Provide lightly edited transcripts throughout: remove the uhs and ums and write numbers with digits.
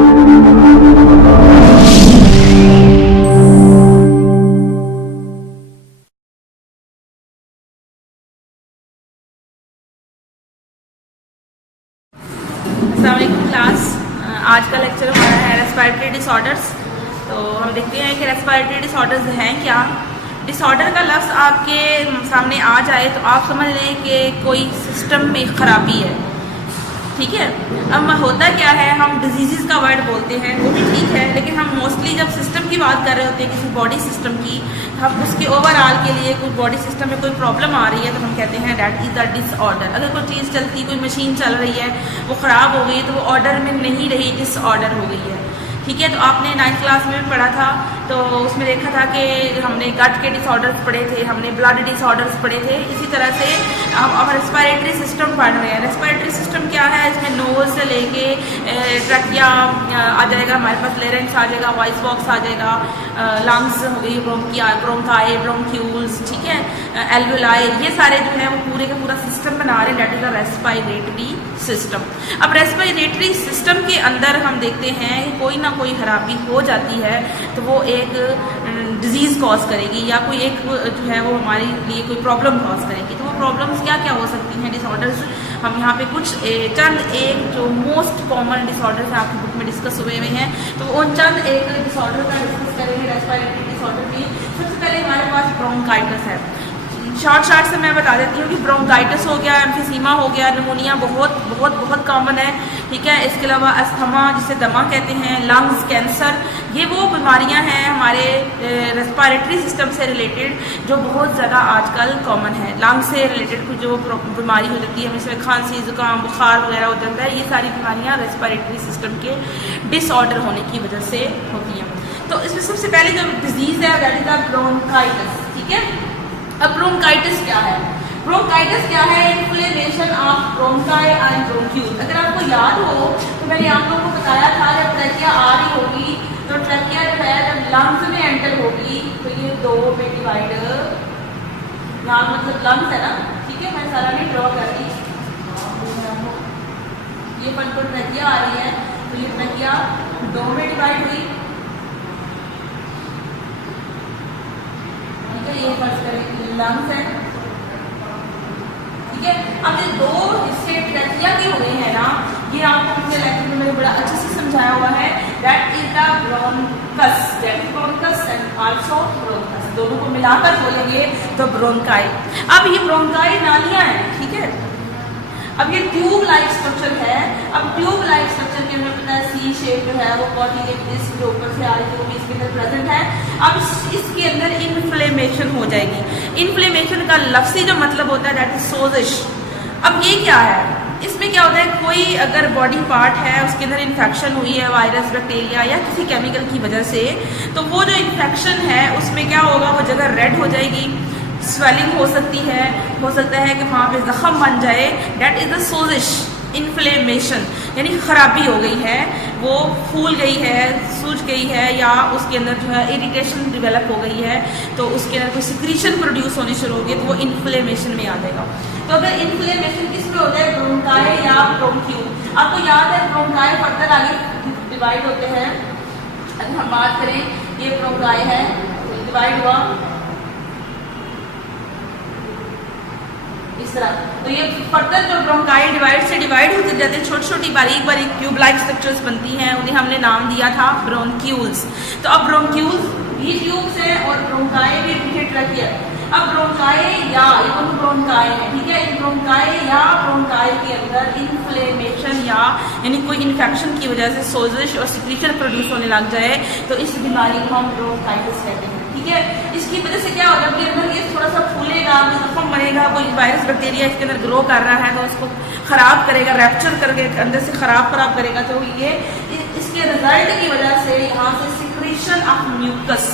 Class, आज का lecture हमारा है रेस्पिरेटरी डिसऑर्डर्स। तो हम देखते हैं कि रेस्पिरेटरी डिसऑर्डर्स हैं क्या। डिसऑर्डर का लफ्ज़ आपके सामने आ जाए तो आप समझ लें कि कोई सिस्टम में ख़राबी है, ठीक है। अब होता क्या है, हम डिजीज़ का वर्ड बोलते हैं, वो भी ठीक है, लेकिन हम मोस्टली जब सिस्टम की बात कर रहे होते हैं, किसी बॉडी सिस्टम की, हम उसके ओवरऑल के लिए कोई बॉडी सिस्टम में कोई प्रॉब्लम आ रही है तो हम कहते हैं दैट इज़ अ डिसऑर्डर। अगर कोई चीज़ चलती, कोई मशीन चल रही है, वो ख़राब हो गई तो वो ऑर्डर में नहीं रही, डिसऑर्डर हो गई है, ठीक है। तो आपने 9th क्लास में पढ़ा था, तो उसमें देखा था कि हमने गट के डिसऑर्डर्स पढ़े थे, हमने ब्लड डिसऑर्डर्स पढ़े थे। इसी तरह से अब रेस्पिरेटरी सिस्टम पढ़ रहे हैं। रेस्पिरेटरी सिस्टम क्या है, इसमें नोज से लेके ट्रकिया आ जाएगा, हमारे पास लेरेंक्स आ जाएगा, वॉइस बॉक्स आ जाएगा, लंग्स हो गई, ब्रोंकाई, ब्रोंक्यूल्स, ठीक है, एल्वेलाई, ये सारे जो है वो पूरे का पूरा सिस्टम बना रहे हैं, that is a respiratory system. अब रेस्पिरेटरी सिस्टम के अंदर हम देखते हैं कि कोई ना कोई खराबी हो जाती है तो वो एक डिजीज़ कॉज करेगी या कोई एक जो है वो हमारे लिए कोई प्रॉब्लम कॉज करेगी। तो वो प्रॉब्लम्स क्या क्या हो सकती हैं, डिसऑर्डर्स हम यहाँ पे कुछ चंद एक जो मोस्ट कॉमन डिसऑर्डर्स हैं आपकी बुक में डिस्कस हुए हुए हैं, तो उन चंद एक डिसऑर्डर का डिस्कस करेंगे। रेस्पिरेटरी डिसऑर्डर में सबसे पहले हमारे पास ब्रोंकाइटिस है। शॉर्ट से मैं बता देती हूँ कि ब्रोंकाइटिस हो गया, एम्फिसीमा हो गया, निमोनिया बहुत बहुत बहुत कॉमन है, ठीक है। इसके अलावा अस्थमा, जिसे दमा कहते हैं, लंग्स कैंसर, ये वो बीमारियां हैं हमारे रेस्पिरेटरी सिस्टम से रिलेटेड जो बहुत ज़्यादा आजकल कॉमन है। लंग्स से रिलेटेड कुछ जो बीमारी हो जाती है, जैसे खांसी, जुकाम, बुखार वगैरह हो जाता है, ये सारी बीमारियां रेस्पिरेटरी सिस्टम के डिसऑर्डर होने की वजह से होती हैं। तो इसमें सबसे पहले जो डिजीज़ है दैट इज द ब्रोंकाइटिस, ठीक है। अब ब्रोंकाइटिस क्या है? ब्रोंकाइटिस क्या है? Inflammation of bronchi and bronchiole. अगर आपको याद हो तो मैंने आप लोगों को बताया था जब ट्रैकिया आ रही होगी तो ट्रैकिया जो है जब लंग्स में एंटर होगी तो ये दो में डिवाइड, यहाँ मतलब लंग्स है ना, ठीक है, मैं सारा नहीं ड्रॉ कर रही, ये पनपुर ट्रैकिया आ रही है तो ये ट्रैकिया दो में डिवाइड हुई, ये फर्ज करें लंग्स है, ठीक है। अब ये दो हिस्से ट्रैकिया के हुए हैं ना, ये आपको पिछले लेक्चर में मैंने बड़ा अच्छे से समझाया हुआ है, that is the bronchus, that is bronchus and also bronchus, दोनों को मिलाकर बोलेंगे तो ब्रोंकाई। अब ये ब्रोंकाई नालियां हैं, ठीक है। अब ये ट्यूब लाइक स्ट्रक्चर है। अब ट्यूब लाइक स्ट्रक्चर के अंदर पता है सी शेप जो है वो कॉर्टिकेट डिस्क जो ऊपर से आ रही है वो भी इसके अंदर प्रेजेंट है। अब इसके अंदर इन्फ्लेमेशन हो जाएगी। इन्फ्लेमेशन का लफ्ज़ी जो मतलब होता है दैट इज सोजिश। अब ये क्या है, इसमें क्या होता है, कोई अगर बॉडी पार्ट है उसके अंदर इन्फेक्शन हुई है वायरस, बैक्टीरिया या किसी केमिकल की वजह से, तो वो जो इन्फेक्शन है उसमें क्या होगा, वो जगह रेड हो जाएगी, स्वेलिंग हो सकती है, हो सकता है कि वहाँ पे जख्म बन जाए, दैट इज द सोजिश। इन्फ्लेमेशन यानी खराबी हो गई है, वो फूल गई है, सूज गई है, या उसके अंदर जो है इरिटेशन डेवलप हो गई है, तो उसके अंदर कोई सिक्रीशन प्रोड्यूस होनी शुरू होगी तो वो इन्फ्लेमेशन में आ जाएगा। तो अगर इन्फ्लेमेशन किस में होता है, ब्रोंकाई या ब्रोंक्यूल। आपको याद है ब्रोंकाई फर्दर आगे डिवाइड होते हैं। अगर हम बात करें ये ब्रोंकाई है, डिवाइड हुआ इस तरह, तो ये फर्दर जो ब्रोंकाई डिवाइड होते जाते हैं, छोटी छोटी बारीक बारीक ट्यूब लाइक स्ट्रक्चर्स बनती हैं, उन्हें हमने नाम दिया था ब्रोंक्यूल्स। तो अब ब्रोंक्यूल्स भी ट्यूब्स हैं और ब्रोंकाई भी ट्रैकिया। अब ब्रोंकाई या ये दोनों ब्रोंकाई है, ठीक है, इन ब्रोंकाई या ब्रोंकाई के अंदर इन्फ्लेमेशन या यानी कोई इन्फेक्शन की वजह से सोजिश और सिक्रीशन प्रोड्यूस होने लग जाए तो इस बीमारी को हम ब्रोंकाइटिस कहते हैं, ठीक है। इसकी वजह से क्या होगा कि अंदर ये थोड़ा सा फूलेगा, जख्म बनेगा, कोई वायरस बैक्टीरिया इसके अंदर ग्रो कर रहा है तो उसको खराब करेगा, रैप्चर करके अंदर से खराब करेगा, तो ये इसके रिजल्ट की वजह से यहाँ से सिक्रीशन ऑफ म्यूकस।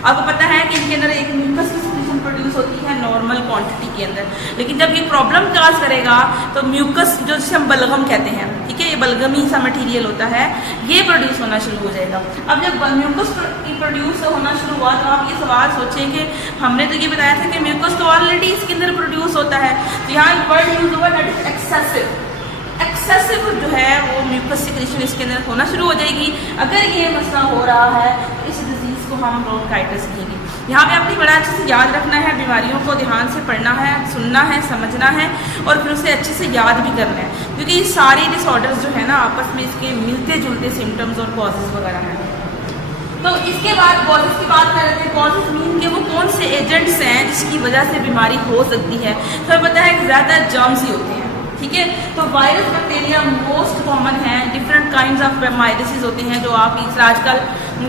आपको पता है कि इनके अंदर एक म्यूकस की सिक्रीशन प्रोड्यूस होती है नॉर्मल क्वांटिटी के अंदर, लेकिन जब ये प्रॉब्लम काज करेगा तो म्यूकस जो जिसे हम बलगम कहते हैं, ठीक है, ये बलगमी सा मटेरियल होता है, ये प्रोड्यूस होना शुरू हो जाएगा। अब जब म्यूकस प्रोड्यूस होना शुरू हुआ तो आप ये सवाल सोचें कि हमने तो ये बताया था कि म्यूकस तो ऑलरेडी इसके अंदर प्रोड्यूस होता है, तो यहाँ वर्ड यूज हुआ दैट इज एक्सेसिव। एक्सेसिव जो है वो म्यूकस सिक्रेशन इसके अंदर होना शुरू हो जाएगी। अगर ये मसला हो रहा है तो इस डिजीज़ को हम ब्रोंकाइटिस कहेंगे। यहाँ पे आपने बड़ा अच्छे से याद रखना है, बीमारियों को ध्यान से पढ़ना है, सुनना है, समझना है और फिर उसे अच्छे से याद भी करना है, क्योंकि ये सारे डिसऑर्डर्स जो है ना आपस में इसके मिलते जुलते सिम्टम्स और कॉजेज़ वगैरह हैं। तो इसके बाद कॉजेज़ की बात कर रहे थे। कॉजेज़ मीन के वो कौन से एजेंट्स हैं जिसकी वजह से बीमारी हो सकती है। तो हमें पता है कि ज़्यादातर जर्म्स ही होते हैं, ठीक है। तो वायरस बैक्टीरिया मोस्ट कॉमन है। डिफरेंट काइंड्स ऑफ वायरसेस होते हैं जो आप आजकल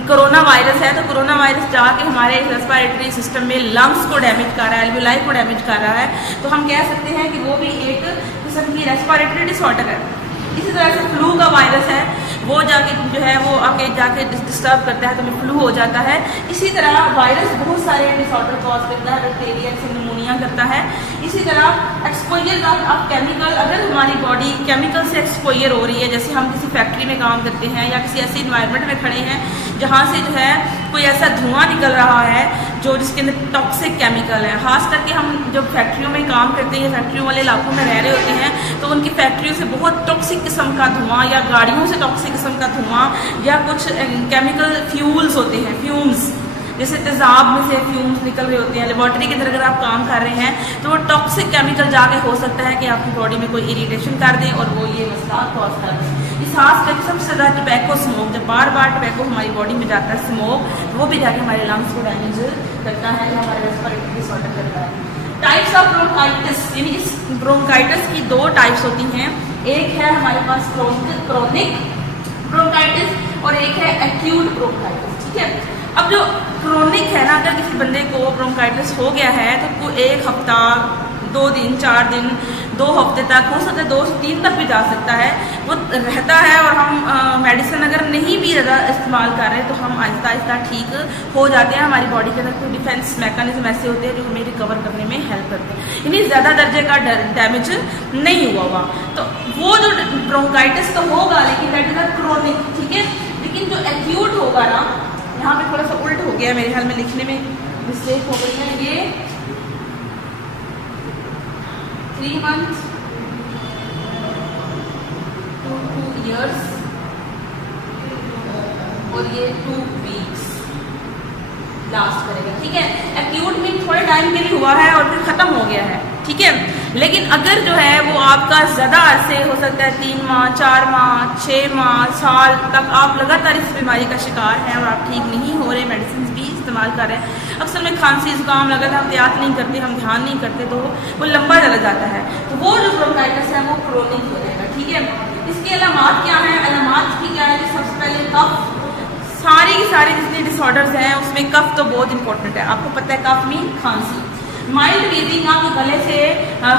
कोरोना वायरस है तो कोरोना वायरस जाके हमारे रेस्पिरेटरी सिस्टम में लंग्स को डैमेज कर रहा है, एल्वियोलाई को डैमेज कर रहा है, तो हम कह सकते हैं कि वो भी एक किस्म की रेस्पिरेटरी डिसऑर्डर है। इसी तरह से फ्लू का वायरस है, वो जाके जो है वो आके जाके डिस्टर्ब करता है तो हमें फ्लू हो जाता है। इसी तरह वायरस बहुत सारे डिसऑर्डर कॉज करता है, बैक्टीरिया से निमोनिया करता है। इसी तरह एक्सपोजर ऑफ केमिकल, अगर हमारी बॉडी केमिकल से एक्सपोजर हो रही है, जैसे हम किसी फैक्ट्री में काम करते हैं या किसी ऐसे इन्वायरमेंट में खड़े हैं जहाँ से जो है कोई ऐसा धुआं निकल रहा है जो जिसके अंदर टॉक्सिक केमिकल है। खास करके हम जब फैक्ट्रियों में काम करते हैं, फैक्ट्रियों वाले इलाकों में रह रहे होते हैं तो उनकी फैक्ट्रियों से बहुत टॉक्सिक किस्म का धुआं या गाड़ियों से टॉक्सिक किस्म का धुआं या कुछ केमिकल फ्यूल्स होते हैं, फ्यूम्स, जैसे तेजाब में से फ्यूम्स निकल रहे होते हैं। लेबॉर्ट्री के अंदर अगर आप काम कर रहे हैं तो वो टॉक्सिक केमिकल जाके हो सकता है कि आपकी बॉडी में कोई इरिटेशन कर दें और वो ये मसला कॉज कर दें। इस खास करके सबसे ज़्यादा टबैको स्मोक, जब बार बार टबैको हमारी बॉडी में जाता है स्मोक, वो भी जाके हमारे लंग्स को डैमेज करता है या हमारे रेस्पिरेटरी डिसऑर्डर करता है। टाइप्स ऑफ ब्रोंकाइटिस, यानी इस ब्रोंकाइटिस की दो टाइप्स होती हैं। एक है हमारे पास क्रोनिक ब्रोंकाइटिस और एक है एक्यूट ब्रोंकाइटिस, ठीक है। अब जो क्रोनिक है ना, अगर किसी बंदे को ब्रोंकाइटिस हो गया है तो एक हफ्ता, 2 दिन, 4 दिन, 2 हफ्ते तक, हो सकता है 2 से 3 तक भी जा सकता है, वो रहता है। और हम मेडिसिन अगर नहीं भी ज़्यादा इस्तेमाल कर रहे हैं तो हम आहिस्ता आहिस्ता ठीक हो जाते हैं। हमारी बॉडी के अंदर कोई डिफेंस मैकेनिज्म ऐसे होते हैं जो हमें रिकवर करने में हेल्प करते हैं, यानी ज़्यादा दर्जे का डैमेज नहीं हुआ। तो वो जो ब्रोंकाइटिस तो होगा लेकिन दैट इज अ क्रोनिक, ठीक है। लेकिन जो एक्यूट होगा ना, यहाँ पे थोड़ा सा उल्ट हो गया मेरे ख्याल में, लिखने में मिस्टेक हो गई है। ये 3 months to 2 years और ये 2 weeks लास्ट करेगा, ठीक है। एक्यूट में थोड़े टाइम के लिए हुआ है और फिर खत्म हो गया है, ठीक है। लेकिन अगर जो है वो आपका ज़्यादा अरसे हो सकता है, 3 माह, 4 माह, 6 माह, साल तक आप लगातार इस बीमारी का शिकार हैं और आप ठीक नहीं हो रहे, मेडिसिन भी इस्तेमाल कर रहे हैं, अक्सर में खांसी जुकाम लगातार हम एहतियात नहीं करते, हम ध्यान नहीं करते तो वो लंबा चला जाता है, तो वो जो ब्रोंकाइटिस है वो क्रोनिक हो जाएगा, ठीक है। इसकी अलामात क्या है? अलामात की क्या है? सबसे पहले कफ, सारी की सारी जितने डिसऑर्डर्स हैं उसमें कफ तो बहुत इंपॉर्टेंट है। आपको पता है कफ मीन खांसी, माइल्ड वीजिंग, आपके गले से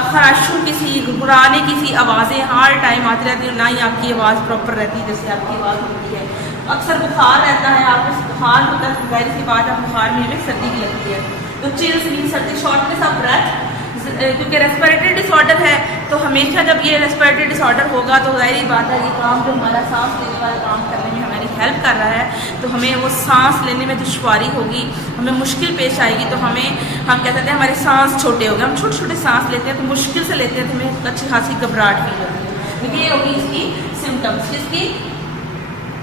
खराशों की सी, गुराने की सी आवाज़ें हर टाइम आती रहती है, ना ही आपकी आवाज़ प्रॉपर रहती है जैसे आपकी आवाज़ होती है। अक्सर बुखार रहता है, आपको बुखार होता है, जाहिर सी बात है बुखार में हमें सर्दी की लगती है, तो चिल्स मीन सर्दी, शॉर्टनेस ऑफ ब्रेथ, क्योंकि रेस्पिरेटरी डिसऑर्डर है तो हमेशा जब ये रेस्पिरेटरी डिसऑर्डर होगा तो जाहिर बात है ये काम जो हमारा सांस लेने वाला काम करने में हमारी हेल्प कर रहा है तो हमें वो सांस लेने में दुश्वारी होगी, हमें मुश्किल पेश आएगी। तो हम कह सकते हैं हमारे सांस छोटे हो गए, हम छोटे छोटे सांस लेते हैं तो मुश्किल से लेते हैं तो हमें अच्छी खासी घबराहट फील होती है। लेकिन ये होगी इसकी सिम्टम्स, किसकी?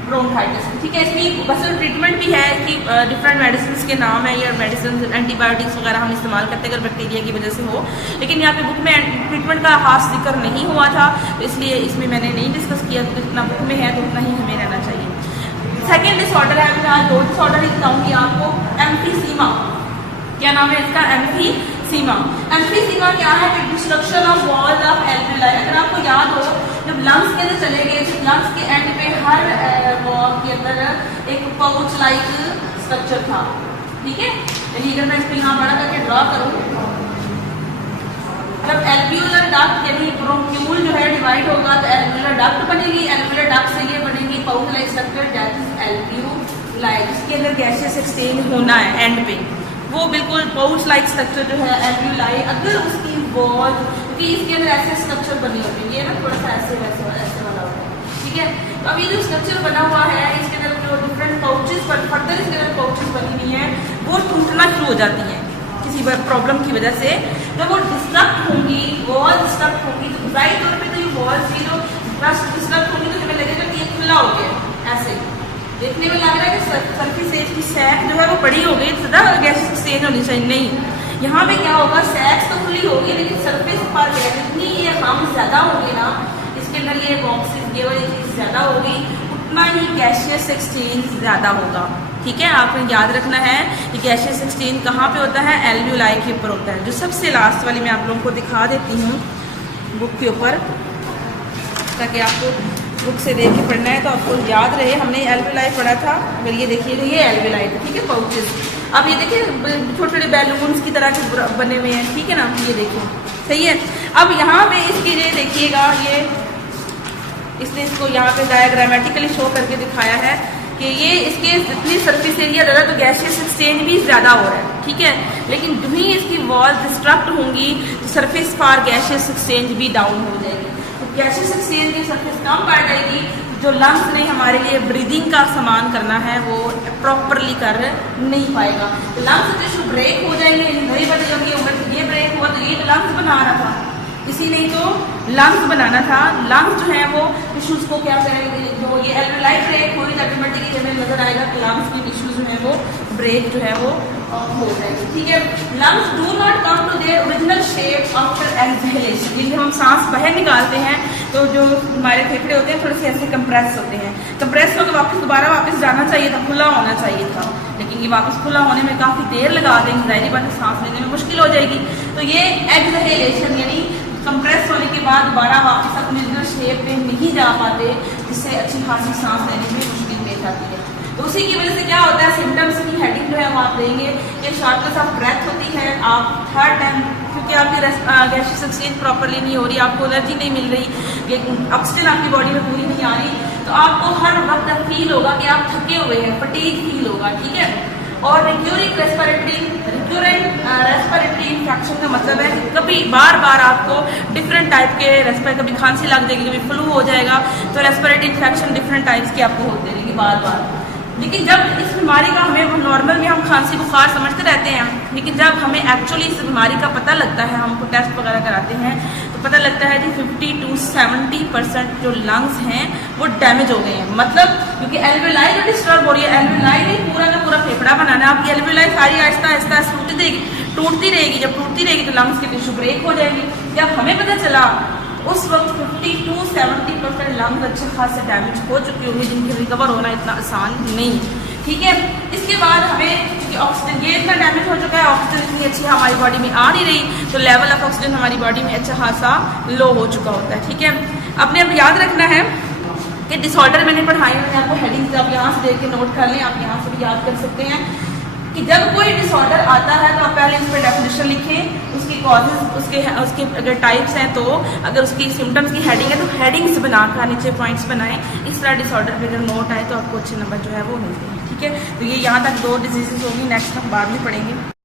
ब्रोंकाइटिस, ठीक है। इसमें बस ट्रीटमेंट भी है कि डिफरेंट मेडिसिन के नाम है या मेडिसिन एंटीबायोटिक्स वगैरह हम इस्तेमाल करते हैं अगर बैक्टीरिया की वजह से हो, लेकिन यहाँ पे बुक में ट्रीटमेंट का खास जिक्र नहीं हुआ था तो इसलिए इसमें मैंने नहीं डिस्कस किया, तो जितना बुक में है तो उतना ही हमें रहना चाहिए। सेकेंड डिसऑर्डर है, मैं आज 2 डिसऑर्डर ही बताऊँगी आपको। एम्फीसीमा, क्या नाम है इसका? एम्फीसीमा। एम्फीसीमा क्या है? Destruction of wall of alveoli. अगर आपको याद हो जब लंग्स के अंदर चले गए तो लंग्स के एंड पे हर वॉल के अंदर एक पाउच लाइक स्ट्रक्चर था, ठीक है। यानी अगर मैं इसको यहाँ बड़ा करके ड्रॉ करूँ, जब एल्वियोलर डक्ट यानी ब्रोंक्यूल जो है डिवाइड होगा तो एल्वियोलर डक्ट बनेगी, एल्वियोलर डक्ट से ये बनेगी pouch like structure that is alveoli, जिसके अंदर गैसेस एक्सचेंज होना है एंड पे, वो बिल्कुल पाउच लाइक स्ट्रक्चर जो है एल्वियोलाई। अगर उसकी वॉल, क्योंकि इसके अंदर ऐसे स्ट्रक्चर बने होते हैं, ये ना थोड़ा सा ऐसे वैसे ऐसे वाला होता है, ठीक है। तो अब ये जो स्ट्रक्चर बना हुआ है इसके अंदर जो डिफरेंट पाउचेस फर्दर इसके अंदर पाउचेस बनी हुई हैं वो टूटना शुरू हो जाती हैं किसी प्रॉब्लम की वजह से। जब वो डिस्ट्रक्ट होंगी, वॉल डिस्ट्रक्ट होंगी तो जाहिर तौर पर तो ये वॉल्स की जो ट्रस्ट डिस्टर्ब होगी तो हमें लगेगा कि ये खुला हो गया। ऐसे देखने में लग रहा है कि सरफेस एज की सैक जो है वो बड़ी हो गई, ज़्यादा गैस एक्सचेंज होनी चाहिए। नहीं, यहाँ पे क्या होगा, सैक्स तो खुली होगी लेकिन सरफेस पर जितनी ये हम ज़्यादा होगी ना, इसके अंदर ये बॉक्सेस ये वाली चीज़ ज़्यादा होगी, उतना ही गैशियस एक्सचेंज ज़्यादा होगा। ठीक है, आपको याद रखना है कि गैशियस एक्सचेंज कहाँ पे होता है, एल्वियोलाई के ऊपर होता है। जो सबसे लास्ट वाली मैं आप लोगों को दिखा देती हूँ बुक के ऊपर, ताकि आपको बुक से देख के पढ़ना है तो आपको याद रहे। हमने एल्वियोलाई पढ़ा था, अगर ये देखिएगा ये एल्वियोलाई था। ठीक है, पाउचेस। अब ये देखिए छोटे छोटे बैलून्स की तरह के बने हुए हैं। ठीक है ना, ये देखिए सही है। अब यहाँ पे इसकी ये देखिएगा, ये इसने इसको यहाँ पे डायग्रामेटिकली शो करके दिखाया है कि ये इसके जितनी सरफेस एरिया ज़्यादा तो गैसियस एक्सचेंज भी ज़्यादा हो रहा है। ठीक है, लेकिन जो ही इसकी वॉल डिस्ट्रक्ट होंगी तो सरफेस फॉर गैसियस एक्सचेंज भी डाउन हो जाएगी। तो गैसियस एक्सचेंज की सरफेस कम पड़ जाएगी, जो लंग्स ने हमारे लिए ब्रीदिंग का सामान करना है वो प्रॉपरली कर नहीं पाएगा। तो लंग्स जो ब्रेक हो जाएंगे, नई बात जब ये ब्रेक हुआ तो ये तो लंग्स बना रहा था, इसी ने तो लंग्स बनाना था। लंग्स जो है वो टिश्यूज को क्या करेंगे, जो ये एल्वियोलाई ब्रेक हुई तो ऑटोमेटिकली हमें नजर आएगा कि लंग्स की टिश्यूज जो है वो ब्रेक जो है वो हो जाएगी। ठीक है, lungs do not come to their original shape after exhalation. जब हम सांस बाहर निकालते हैं तो जो हमारे फेफड़े होते हैं थोड़े से ऐसे कंप्रेस होते हैं, कंप्रेस होकर वापस जाना चाहिए था, खुला होना चाहिए था, लेकिन ये वापस खुला होने में काफ़ी देर लगा देंगे, ज़ाहिर बात है सांस लेने में मुश्किल हो जाएगी। तो ये एक्सहेलेशन यानी कंप्रेस होने के बाद दोबारा वापस अपने ओरिजिनल शेप में नहीं जा पाते, जिससे अच्छी खासी सांस लेने में मुश्किल पेश आती है। तो उसी की वजह से क्या होता है, सिम्टम्स की हेडिंग जो है वो आप देंगे कि शॉर्टनेस ऑफ ब्रेथ होती है, आप थर्ड टाइम क्योंकि आपकी गैसियस एक्सचेंज प्रॉपरली नहीं हो रही, आपको एनर्जी नहीं मिल रही, ऑक्सीजन आपकी बॉडी में पूरी नहीं आ रही, तो आपको हर वक्त फील होगा कि आप थके हुए हैं, फटीग फील होगा। ठीक है, और रिक्यूरेंट रेस्पिरेटरी इन्फेक्शन का मतलब है कि कभी बार बार आपको डिफरेंट टाइप के कभी खांसी लग जाएगी, कभी फ्लू हो जाएगा, तो रेस्पिरेटरी इन्फेक्शन डिफरेंट टाइप्स की आपको होती रहेगी बार बार। लेकिन जब इस बीमारी का हमें नॉर्मल में हम खांसी बुखार समझते रहते हैं, लेकिन जब हमें एक्चुअली इस बीमारी का पता लगता है, हमको टेस्ट वगैरह कराते हैं तो पता लगता है कि 50 to 70% जो लंग्स हैं वो डैमेज हो गए हैं। मतलब क्योंकि एल्वियोलाई जो डिस्टर्ब हो रही है, एल्वियोलाई ने पूरा का पूरा फेफड़ा बनाना है, आपकी एल्वियोलाई सारी आहिस्ता आहिस्ता टूटती रहेगी। जब टूटती रहेगी तो लंग्स के टिश्यू ब्रेक हो जाएंगे। जब हमें पता चला उस वक्त 50 to 70% लंग्स अच्छे खासे डैमेज हो चुकी होंगी, जिनकी रिकवर होना इतना आसान नहीं। ठीक है, इसके बाद हमें ऑक्सीजन ये इतना डैमेज हो चुका है, ऑक्सीजन इतनी अच्छी हमारी बॉडी में आ नहीं रही, तो लेवल ऑफ ऑक्सीजन हमारी बॉडी में अच्छा खासा लो हो चुका होता है। ठीक है, अपने अब याद रखना है कि डिसऑर्डर मैंने पढ़ाई हुई है, आपको हेडिंग्स आप यहाँ से देख के नोट कर लें, आप यहाँ से भी याद कर सकते हैं कि जब कोई डिसऑर्डर आता है तो आप पहले इस पर डेफिनेशन लिखें, उसकी कॉजेज, उसके अगर टाइप्स हैं तो अगर उसकी सिम्टम्स की हेडिंग है तो हेडिंग्स बनाकर नीचे पॉइंट्स बनाएं। इस तरह डिसऑर्डर पे अगर नोट आए तो आपको अच्छे नंबर जो है वो मिलते हैं। ठीक है, तो ये यहाँ तक 2 डिजीजेस होगी, नेक्स्ट हम बाद में पढ़ेंगे।